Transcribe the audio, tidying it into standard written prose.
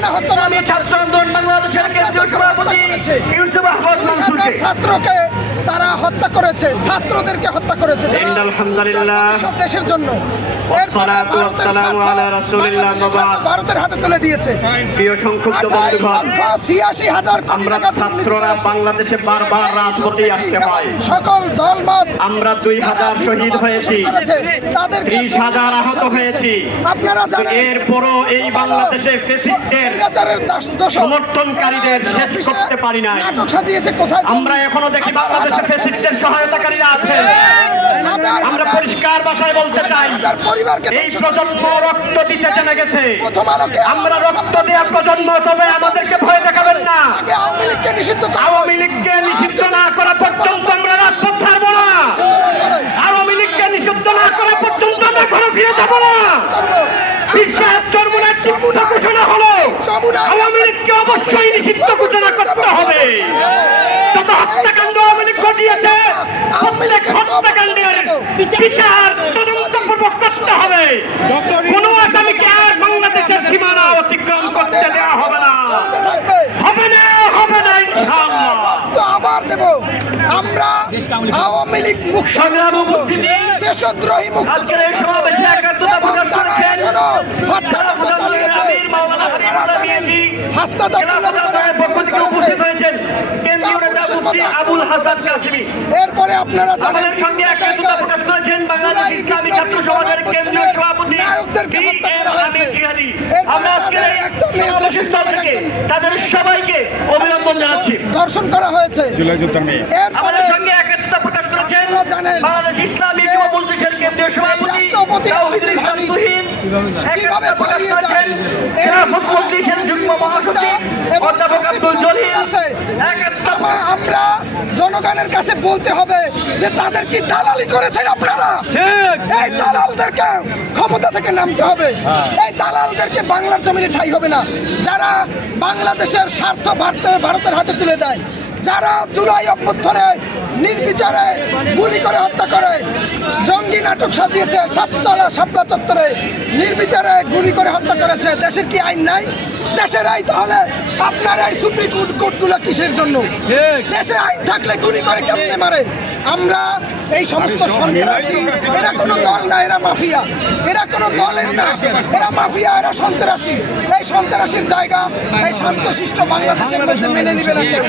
সেনা হত্যা মামলা ছাত্র আন্দোলন বাংলাদেশের কেন্দ্রীয় সভাপতি ইউসুফ আহমদ মানসুরকে ছাত্রকে তারা হত্যা করেছে, ছাত্রদেরকে হত্যা করেছে আলহামদুলিল্লাহ দেশের জন্য। والصلاة والسلام على رسول الله ভারতের হাতে তুলে দিয়েছে। প্রিয় সংক্ষুব্ধ বন্ধুগণ, ৮৬,০০০ আমরা ছাত্ররা বাংলাদেশে বারবার রাজপথে আসতে হয়। সকল দলমত আমরা ২০০০ শহীদ হয়েছি, ৩০,০০০ আহত হয়েছি। আপনারা জানেন এরপরও এই বাংলাদেশে ফ্যাসিস্টদের সমর্থনকারীদের শেষ করতে পারি নাই। নাটক সাজিয়েছে কোথায়? আমরা এখনো দেখি বাংলাদেশে ফ্যাসিস্টদের সহায়তাকারীরা আছেন। আমরা পরিষ্কার ভাষায় বলতে চাই, এই প্রজন্ম রক্ত দিতে জেনে গেছে। আমরা রক্ত দেওয়ার প্রজন্ম, তবে আমাদেরকে ভয় দেখাবেন না। আওয়ামী লীগকে নিষিদ্ধ না করা পর্যন্ত আমরা রাজপথ ছাড়ব না। আওয়ামী লীগকে নিষিদ্ধ না করা পর্যন্ত আমরা ঘরে ফিরে যাব না। বিশ্বাস চরমুনার চিহ্ন ঘোষণা হলো, আওয়ামী লীগকে অবশ্যই নিষিদ্ধ ঘোষণা করতে হবে। যত হত্যাকাণ্ড আওয়ামী লীগ ঘটিয়েছে, প্রত্যেক হত্যাকাণ্ডের বিচার তদন্তপূর্বক করতে হবে। কোন আসামিকে আর বাংলাদেশের সীমানা অতিক্রম করতে দেওয়া হবে না, হবে না, হবে না ইনশাআল্লাহ। তো আবার দেব আমরা আওয়ামী লীগ মুক্ত, দেশদ্রোহী মুক্ত। আজকের এই সমাবেশে একাত্মতা প্রকাশ করেছেন হত্যাযজ্ঞ চালিয়েছে। হাসনাত আব্দুল্লাহর উপরে উপস্থিত হয়েছেন কেন্দ্রীয় নেতা মুফতি আবুল হাসান কাসেমী। এরপরে আপনারা জানেন আমাদের সঙ্গে একাত্মতা প্রকাশ করেছেন বাংলাদেশ ইসলামী ছাত্র সমাজের কেন্দ্রীয় সভাপতি আমির জিহাদি। আমরা আজকের এই সমাবেশের স্থল থেকে তাদের সবাইকে অভিনন্দন জানাচ্ছি। দর্শন করা হয়েছে। আমাদের সঙ্গে একাত্মতা প্রকাশ করেছেন বাংলাদেশ ইসলামী যুব মজলিসের কেন্দ্রীয় সভাপতি তাওহীদুল ইসলাম তুহিন। একাত্মতা প্রকাশ করেছেন খেলাফত মজলিসের যুগ্ম মহাসচিব অধ্যাপক আব্দুল জলিল। আমরা জনগণের কাছে বলতে হবে যে তাদের কি দালালি করেছেন আপনারা। এই দালালদেরকে ক্ষমতা থেকে নামতে হবে। এই দালালদেরকে বাংলার জমিনে ঠাঁই হবে না। যারা বাংলাদেশের স্বার্থ ভারতের হাতে তুলে দেয়, যারা জুলাই অভ্যুত্থানে নির্বিচারে গুলি করে হত্যা করে, জঙ্গি নাটক সাজিয়েছে সাপচলা শাপলা চত্বরে, নির্বিচারে গুলি করে হত্যা করেছে, দেশের কি আইন নাই? দেশের আইন তাহলে আপনার এই সুপ্রিম কোর্টগুলো কিসের জন্য? দেশে আইন থাকলে গুলি করে কেমনে মারে? আমরা এই সমস্ত সন্ত্রাসী, এরা কোনো দল না, এরা মাফিয়া। এরা কোনো দলের না, এরা মাফিয়া, এরা সন্ত্রাসী। এই সন্ত্রাসীর জায়গা এই শান্তশিষ্ট বাংলাদেশের মধ্যে মেনে নিবে না কেউ।